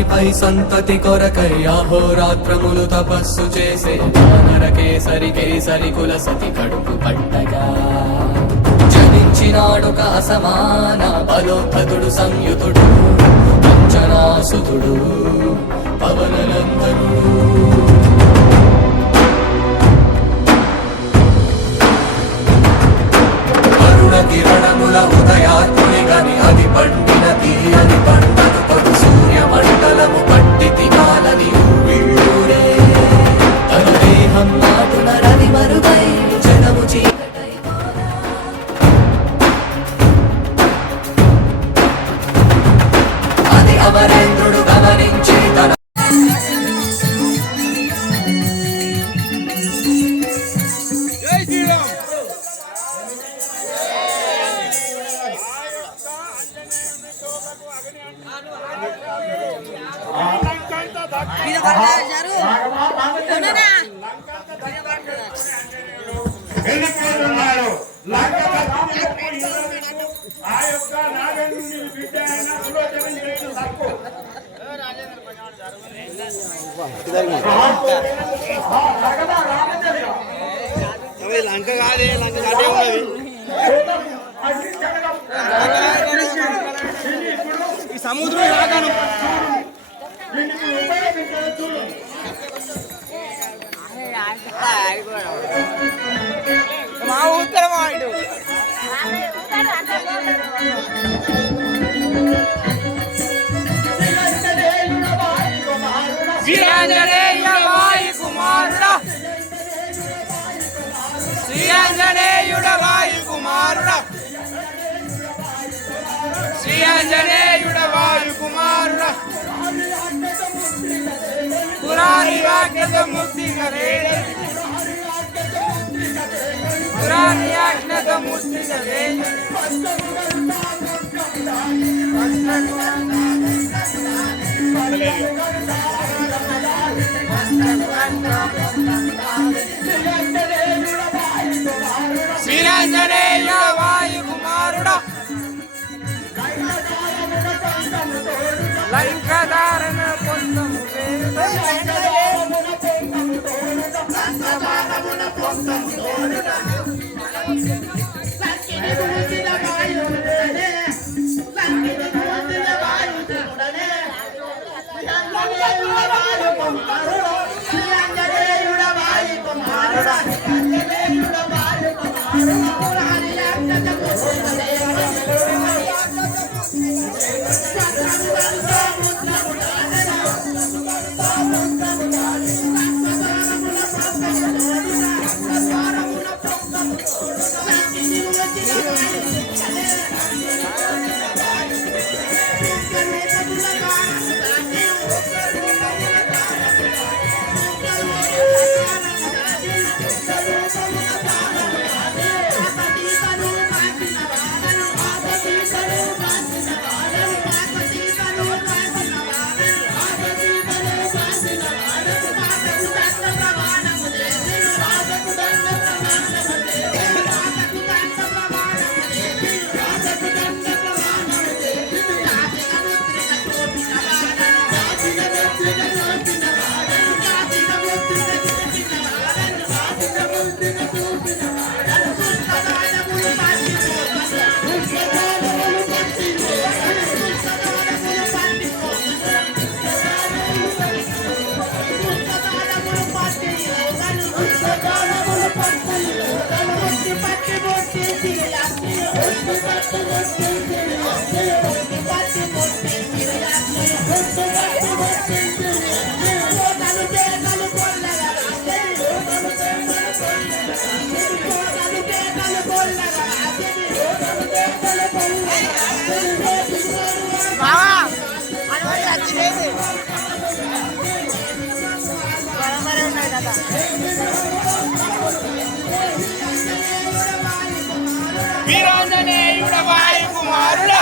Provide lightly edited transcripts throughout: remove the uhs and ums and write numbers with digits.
రాత్రిపై సంతతి కొరకై అహోరాత్రములు తపస్సు చేసే వానర కేసరి కేసరి కుల సతి కడుపు పట్టగా జనించినాడొక అసమాన బలోద్ధతుడు సంయుతుడు అంజనాసుతుడు పవననందనుడు. కిరణముల ఉదయాత్ముని గని అది పండిన తీయని పంటను పడు సూర్య మండలము పట్టి తినాలని ఊళ్ళూరే తన దేహం నాటున రవి మరుగై జనము చీకటై అది అమరేంద్రుడు గమనించి తన లంక కాదే లంక కాదే ఉన్నది ఈ సముద్రం రాగాను మా ఉత్తరం వాడు శ్రీఆంజనేయ వాయు కుమారుడా శ్రీఆంజనేయుడ వాయు కుమారుడా శ్రీఆంజనేయుడ వాయు కుమారుడా పురారి రాజ్ఞత ముక్తి కరే పురారి రాజ్ఞత ముక్తి కరే శ్రీఆంజనేయ వాయు కుమారుడా లంకదారణ పొందము వీరాంజనేయుడ వాయు కుమారుడా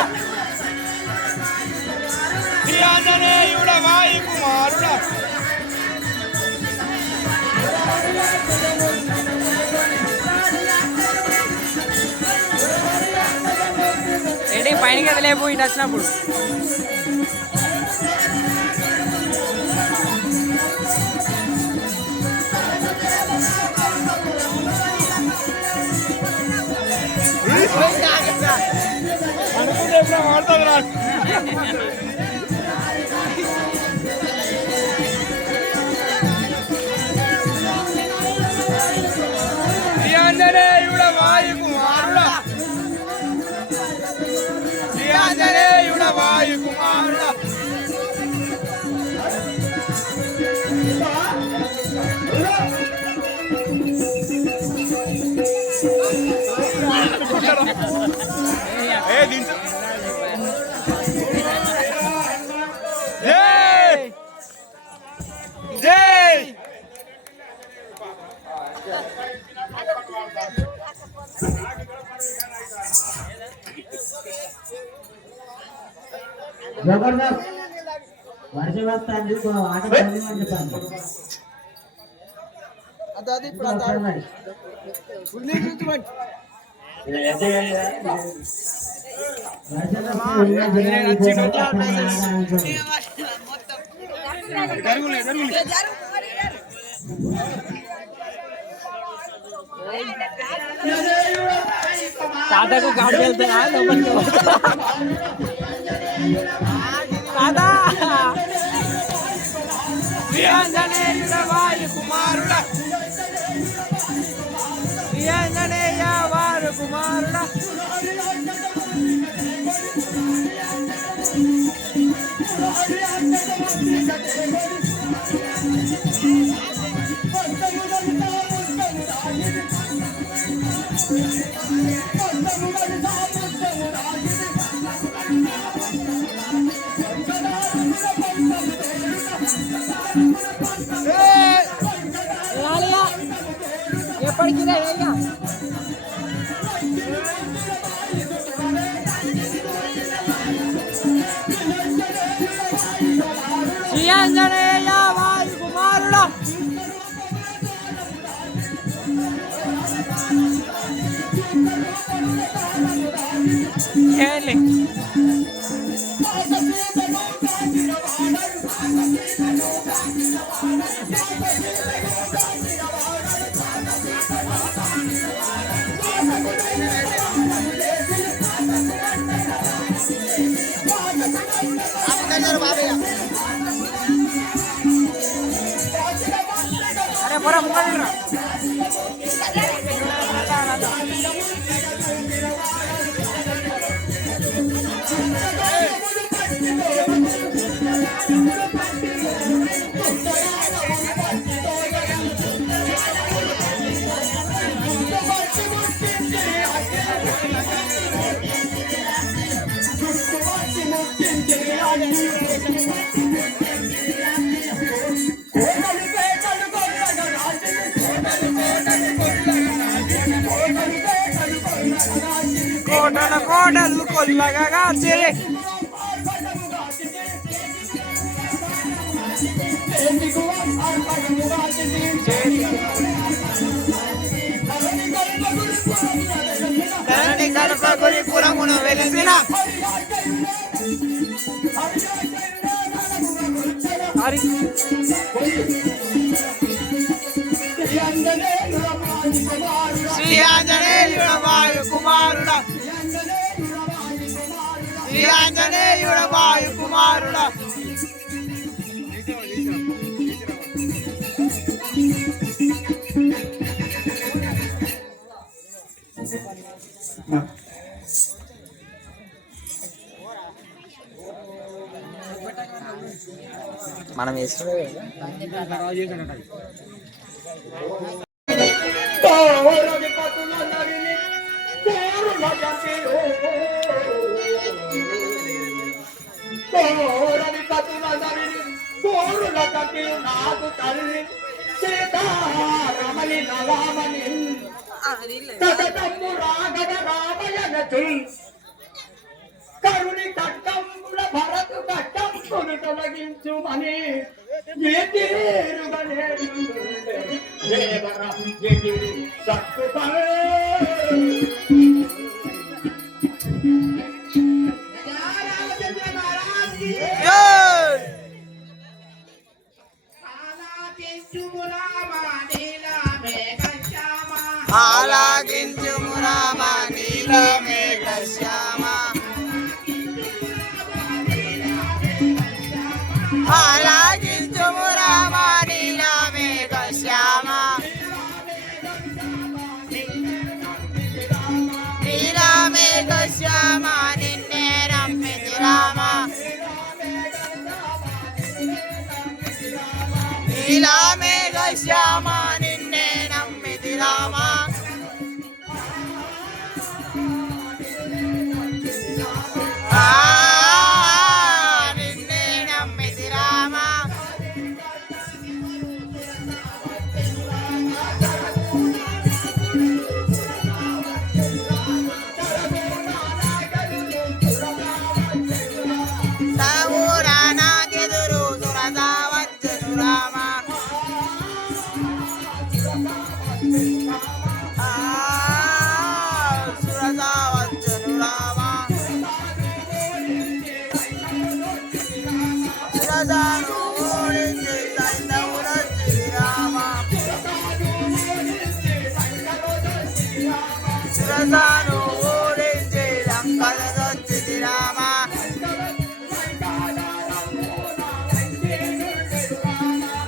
వీరాంజనేయుడ వాయు కుమారుడా ఏంటి పైన కదలేపు ఇటు వచ్చినప్పుడు శ్రీఆంజనేయుడ వాయుకుమారుడా శ్రీఆంజనేయుడ వాయుకుమారుడా జబర్దస్త్ వర్షం వస్తుంది ఆట చెప్పండి తాతకు గాడి వెళ్తారా తాతా శ్రీఆంజనేయుడ వాయుకుమారుడా శ్రీఆంజనేయ వాయుకుమారుడా ఎప్పటికీ శ్రీఆంజనేయ వాయుకుమారుడా अरे पूरा मुका కోటల కోటలు కొల్లగా కాచే ధరణి కనుక గురిపురమును వెలిసిన హరి శ్రీఆంజనేయుడ వాయుకుమారుడా శ్రీఆంజనేయుడ వాయుకుమారుడా మనం వేసుకునే నాకు తల్లి సీతారమణి నవామణి తదతమ్ము రాఘవ రామయనచుల్ కరుణి కట్టంబుల భరతు కట్టంబును తొలగించుమని ఏ తీరుగనే దేవరం ఎగిరి సత్తుపల్ ఆలాగించుము రామ నీల మేఘ శ్యామ మేఘ శ్యామ నిన్నే నమ్మితి రామ నీలా మేఘ శ్యామ నిన్నే నమ్మితి రామ నిన్నే నమ్మితి రామ తవురా నాకెదురు సురదా వచ్చెను రామ సురదా వచ్చెను రామ సురదాను ఓడించి సైంధవులొచ్చిరి రామ సురదాను ఓడించి లంకలొచ్చిరి రామ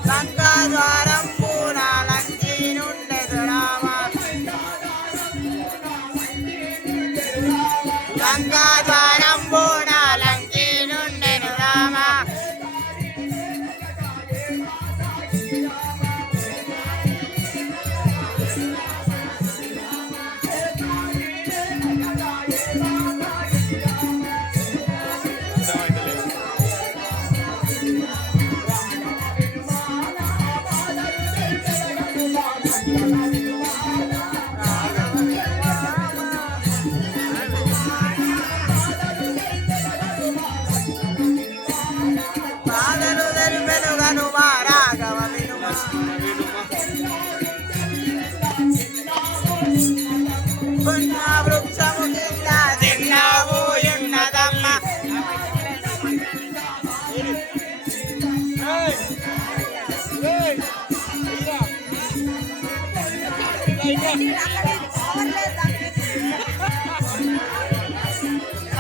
లంకాద్వారం పూనాలంకి నుండెదు రామ లంకాద్వారం పూనాలంకి నుండెను రామ బాధలు తెలిపెను గనుమా రాఘవ వినుమా పుణ్య వృక్షము కింద తిన్నావు ఉన్నదమ్మ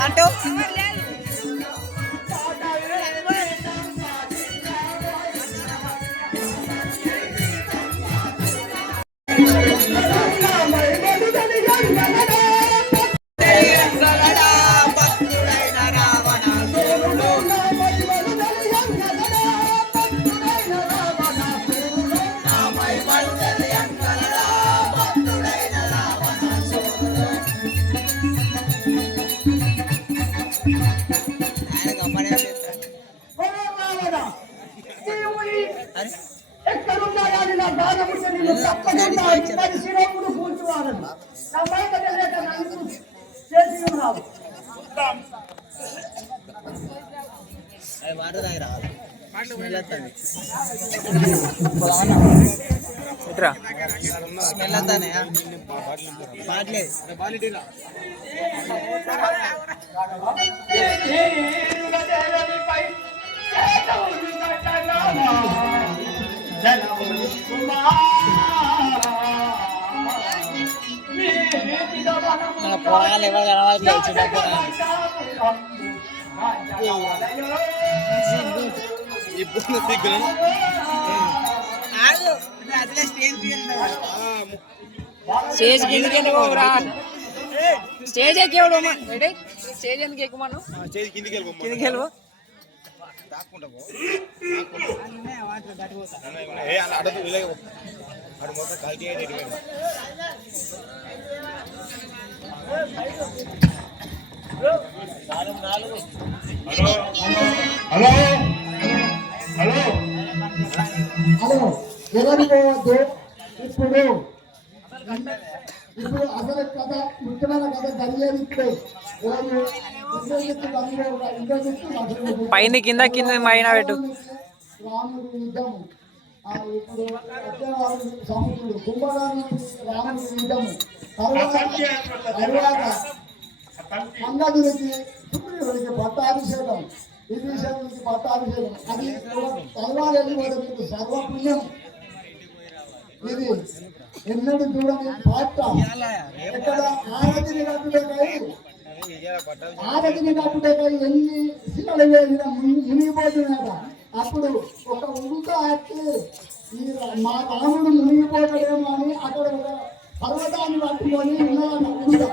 అంటూ భక్తుడైన రావణాసురుడు భక్తుడైన రావణాసురుడు ఆయన గమ్మనే ఎక్కడున్నాయని నా దానముంటే నిన్ను తప్పకుండా పరిశీలకుడు కూర్చువాడను నా బయట వెళ్ళేట నన్ను చేసి ఉన్నావు అది వాటర్ తాగిరా స్మెల్ వస్తుంది స్మెల్ వస్తానే బాట్లేదు మన పొలాలు ఎవరు కలవాలి స్టేజ్ కిందకి వెళ్ళిపోరా స్టేజ్ ఎక్కేవాడు స్టేజ్ ఎందుకు ఎక్కుమను కిందకి వెళ్ళిపో హలో ఎవరిపోవద్దు ఇప్పుడు అసలు కథ ముఖ్యమైన కథ జరిగేది ఇప్పుడే పైన కింద కింద పైన పెట్టు రాముడు యుద్ధము ఇప్పుడు సముద్రుడు కుంభకర్ణుడు రాముడు యుద్ధము తర్వాత మంగళుడికి సుగ్రీవుడికి పట్టాభిషేకం విభీషణుడికి పట్టాభిషేకం అది తలవారు వెళ్ళిపోవడం మీకు సర్వపుణ్యం ఇది ఎన్నడూ చూడని పాత్ర ఎక్కడ ఆరతిని కట్టుడే ఎన్ని శిలలు వేసిన మునిగిపోతున్నాడ అప్పుడు ఒక ఉడుక అట్టి మా రాముడు మునిగిపోతాడేమో అని అక్కడ ఒక పర్వతాన్ని పట్టుకొని ఉన్నదన్న ఉడుక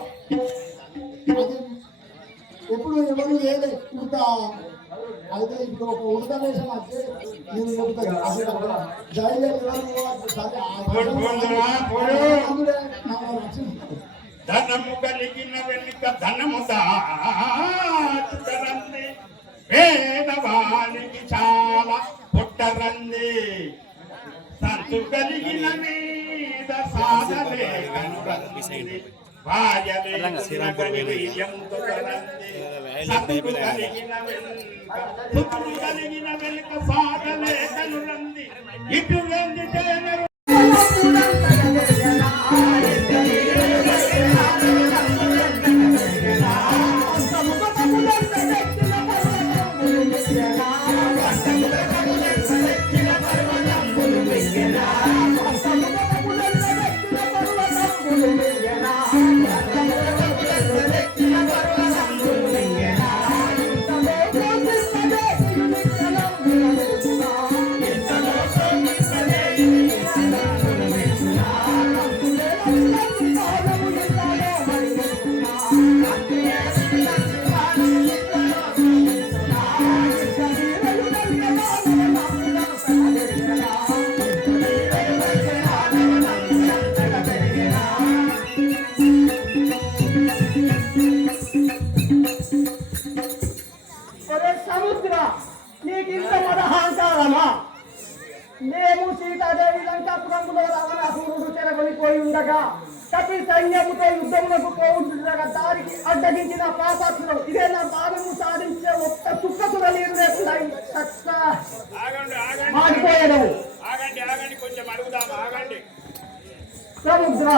అయితే ఇప్పుడు ఒక ఉడత వేషం అంటే నేను చెబుతాను అసలు ధనము కలిగిన వెనుక ధనము దాచుకరంది పేదవానికి చాలా పుట్టరంది సంతు కలిగిన మీద సాధలే కనురంది భార్యలే కలిగిన వెనుక సాధలే కనురంది ఇటు రంది చేయనరు నీకు ఇంత మదహాంకారమా? మేము సీతాదేవి లంకాపురంలో రావణాసురుడు చెరగొనిపోయి ఉండగా సతీ సైన్యముతో యుద్ధములకు పోతుండగా దానికి అడ్డగించిన పాపాత్ములు ఇదే నా భావము సాధించే ఒక్క చుక్కసుల నీరు లేకుండా మారిపోయాడు. కొంచెం అడుగుదాం ఆగండి. సముద్ర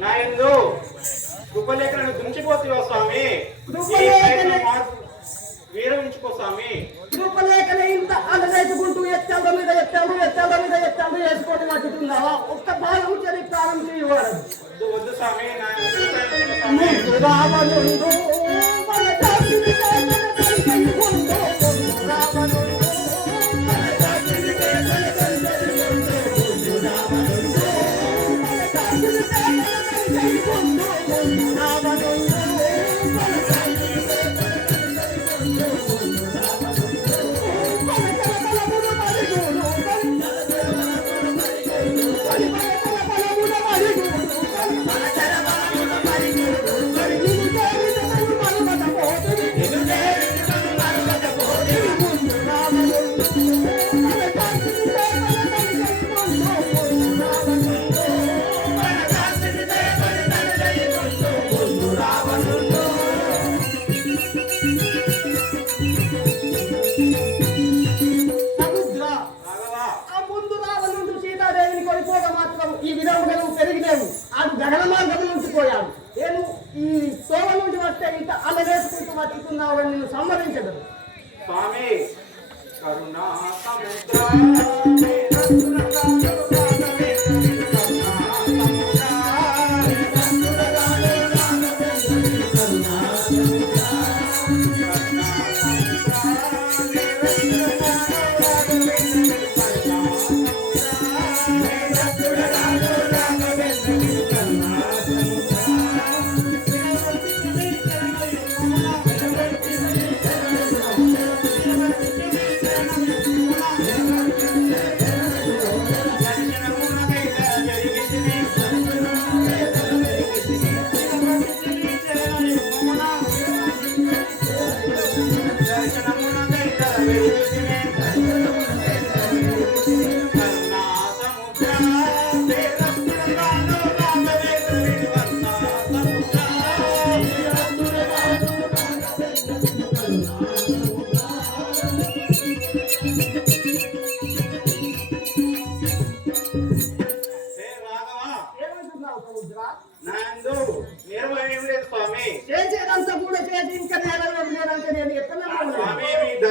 నాయందు ఉపలేఖలను దుంచిపోతువా స్వామి, వీరవించుకో స్వామి. రూపలేఖన ఇంత అలవేసుకుంటూ ఎత్తాల మీద వేసుకొని పట్టుతున్నావా? ఒక్క భాగం చరిత్రం చేయవాడు వద్దు స్వామి. రావణుడు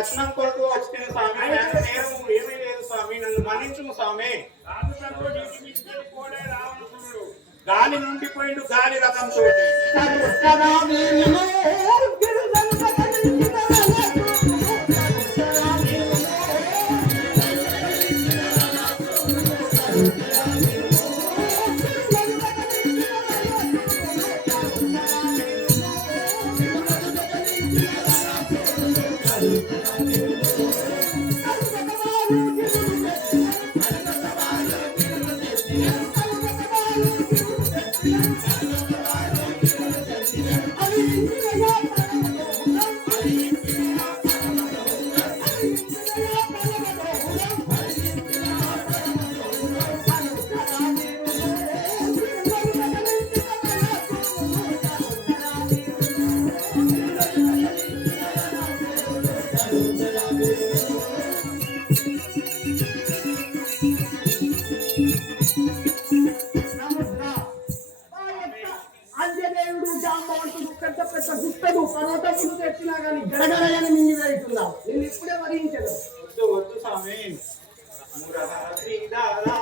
దర్శనం కొరకు వచ్చిన స్వామి నేను ఏమీ లేదు స్వామి నన్ను మన్నించుము స్వామి రాజుతో నీటి మీద పోలే రావణుడు గాలి నుండి పోయిండు గాలి రథంతో అంజనేయుడు జాంబవంతుడు పెద్ద పెద్ద గుట్టలు పర్వతములు తెచ్చినా కానీ గడగడని మింగి వేస్తున్నావు నేను ఇప్పుడే వరించదు వద్దు వద్దు స్వామి మురహర శ్రీధారా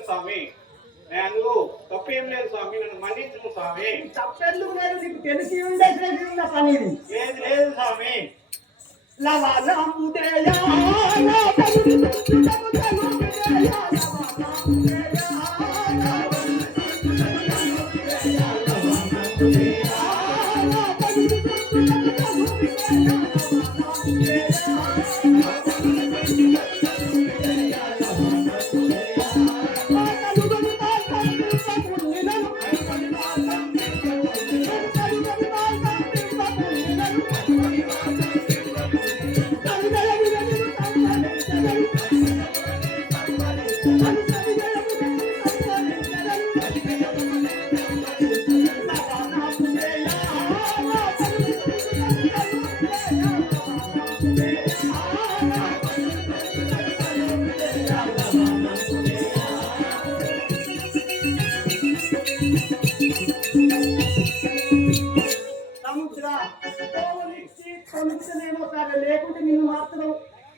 స్వామి నేను తప్పు ఏం లేదు స్వామి నన్ను మన్నించు స్వామి తప్పెందుకు లేదు నీకు తెలిసి ఉండే పని ఏది లేదు స్వామి లేకుంటే నిన్ను మాత్రం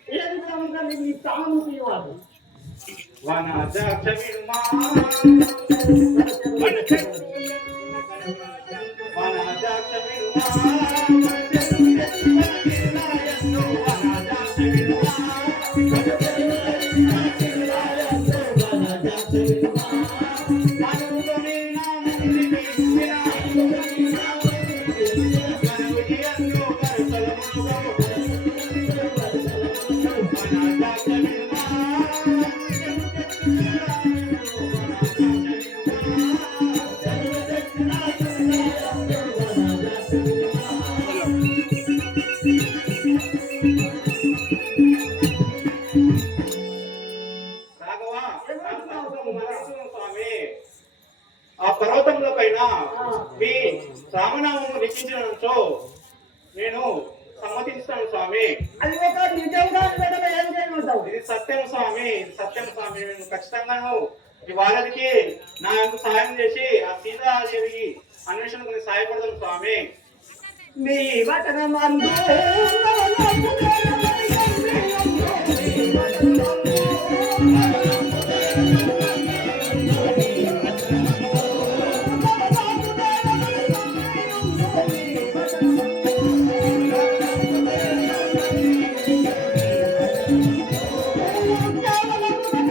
ఏ విధంగా నీ తాను తీయవాడు ఆ పర్వతంలో పైన మీ రామనామము లిఖించడంతో నేను సమ్మతిస్తాను స్వామి. అది ఒక నిజంగా ఏం చేయమంటావు? ఇది సత్యం స్వామి, సత్యం స్వామి. నేను ఖచ్చితంగా ఈ వాళ్ళకి నాకు సహాయం చేసి ఆ సీతాదేవి అన్వేషణకు సహాయపడతాను స్వామి. నీ వచనమందు కేవలం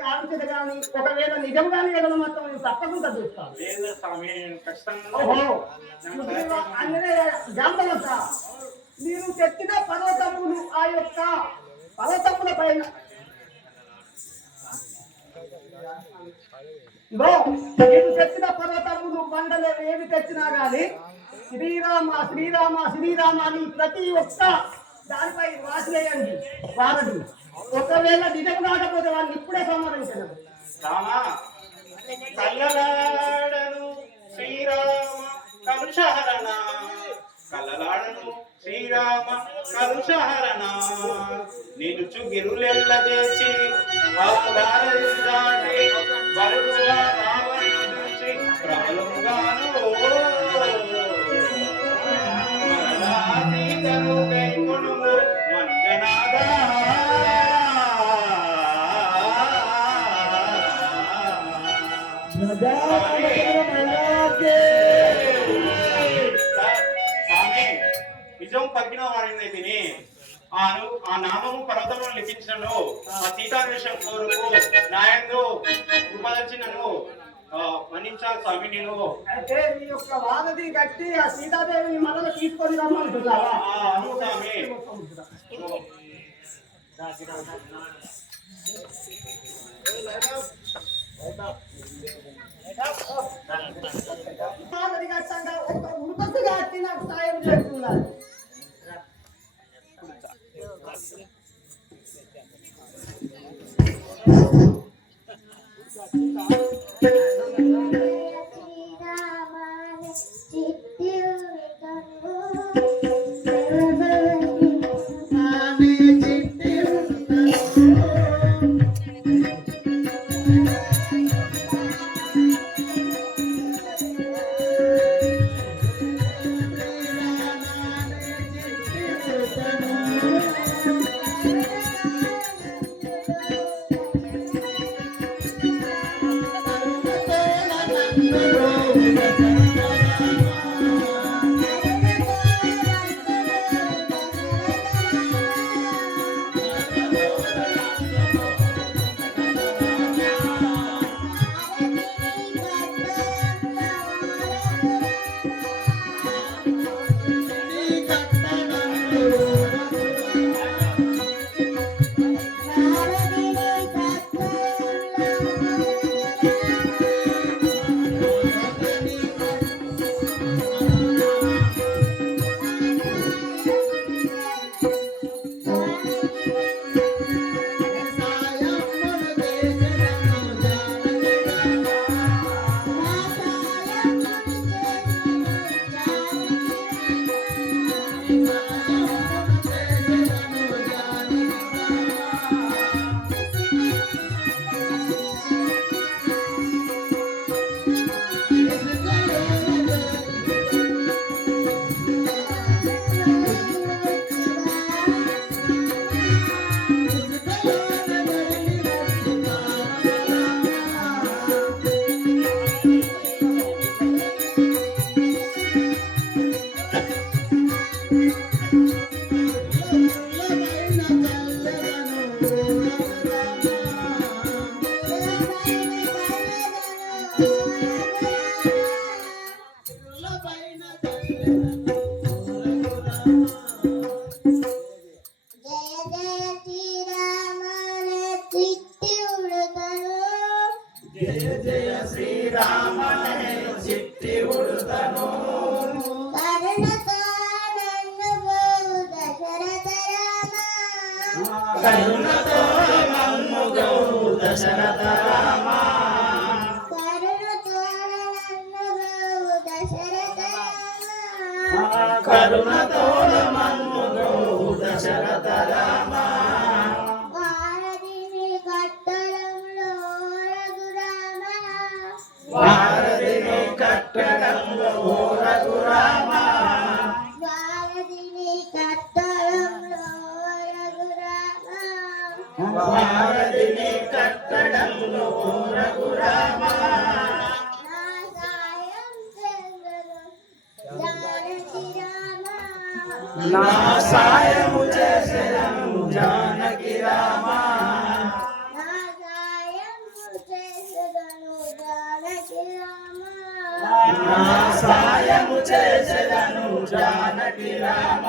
కాల్చదు కానీ ఒకవేళ నిజంగానే ఏదైనా మాత్రం నేను తప్పకుండా చూస్తాను. లేదు స్వామి ఖచ్చితంగా ఓహో అందుకే జాంబవంత మీరు తెచ్చిన పర్వతములు ఆ యొక్క పర్వతముల పైన మీరు తెచ్చిన పర్వతములు బండలు ఏవి తెచ్చినా కానీ శ్రీరామ శ్రీరామ శ్రీరామ అని ప్రతి ఒక్క దానిపై రాసివేయండి వారది. ఒకవేళ నిజం కాకపోతే వాళ్ళని ఇప్పుడే సంహరించను. కల్లలాడను శ్రీరామ కలుషహరణ కల్లలాడను శ్రీరామ కలుషహరణ నిలుచు గిరులెల్ల చేసి దాటి బలుగా రావణు చూసి ప్రబలుగాను సీతను కైకొను మంజనాదా నిజం పలికిన వారిని తిని ఆ నామము పర్వతంలో లిఖించను ఆ సీతాన్వేషం కోరుకు నాయందు కృపదర్చి నన్ను మన్నించాలి స్వామి. నేను అయితే మీ యొక్క వారధి కట్టి ఆ సీతాదేవిని మనలో తీసుకొని రమ్మంటున్నావా? అవును స్వామి. వారధి కట్టంగా ఒక ఉడుపతి కట్టి నాకు సాయం చేస్తున్నారు. కరుణతో మమ్ముగౌ దశరథ రామ కరుణతో మమ్ముగౌ దశరథ రామ వారధిని కట్టడంలో రఘురామ వారధిని కట్టడంలో రఘురామ వారధిని కట్టడంలో రఘురామ వారధిని కట్టడంలో రఘురామ నా సాయం చెందను జానకి రామ నా సాయము చేసెదను జానకి రామ నా సాయం సాయము చేసేదను జానకి రామ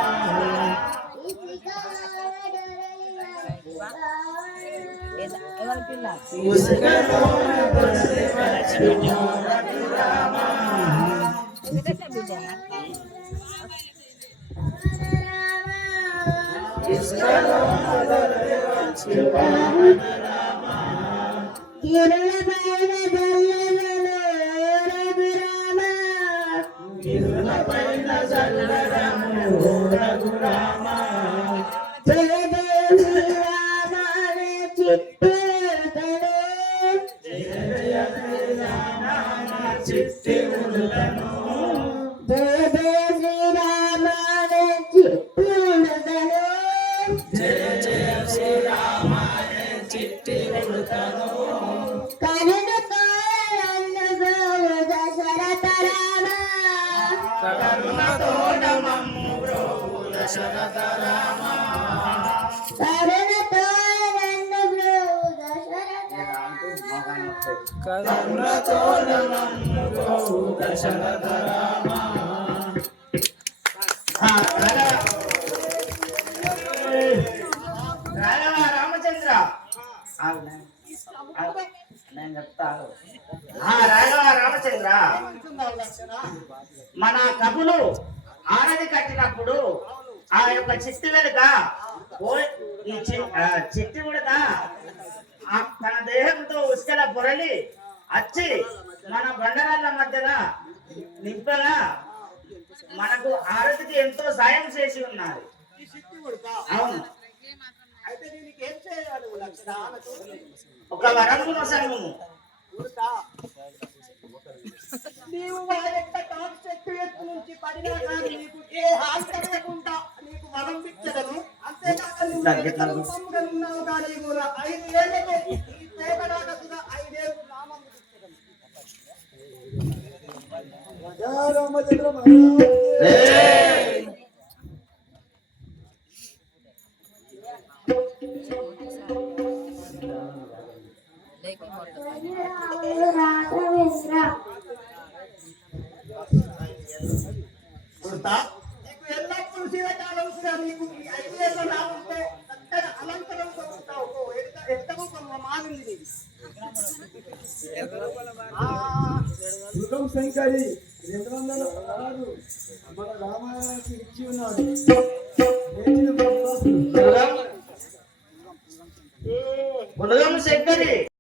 ముసుగలోన దొరలి వచ్చి జానకి రామ ముసుగలోన దొరలి వచ్చి జానకి రామ గిరుల పైన జల్లెడలు రఘురామ గిరుల పైన జల్లెడలు రఘురామ జయ జయ శ్రీరామనే చిట్టూరుతను జయ జయ శ్రీరామ చిట్టి ఉడుతను జయ జయ శ్రీరామనే చిట్టూరుతను జయ జయ శ్రీరామ చిట్టి ఉడుతను కనును కోరన్ను దశరథ రామ కరుణతో నమమ్ము బ్రోవు దశరథ రామ కరుణతో నన్ను దశరథ కరుణతో నమమ్ము బ్రోవు దశరథ రామ రాఘవ రామచంద్ర నేను చెప్తాను రాఘవ రామచంద్ర మన కబులు ఆనది కట్టినప్పుడు ఆ యొక్క చిట్టి వెనుక ఈ చిట్టి ఉడక తన దేహంతో ఉసుకల పొరలి వచ్చి మన బండరాళ్ళ మధ్యన నింపగా మనకు ఆరతికి ఎంతో సాయం చేసి ఉన్నారు. అవును, అయితే దీనికి ఏం చేయాలి లక్షణ ఒక వరము నొసగు. నీవు వారి యొక్క తాటి చెట్టు ఎత్తు నుంచి పడినా కానీ నీకు ఏ హాని కలగకుండా నీకు వరం ఇచ్చదను. అంతేకాక నువ్వు రూపంగా ఉన్నావు కానీ కూడా 5 ఏళ్ళకే ఈ పేదరాగతుగా 5 ఏళ్ళు నామం ఇచ్చదను. రామచంద్ర మహారాజ్ నీకు ఎల్లప్పుడూ శివకాలం కూడా నీకు ఈ 5 ఏళ్ళ నామంతో చక్కగా అలంకరం కొడుతావు. ఎంతకు మారింది దుర్గం శంకరి 216 మన రామాయణానికి ఇచ్చి ఉన్నాడు. శంకరి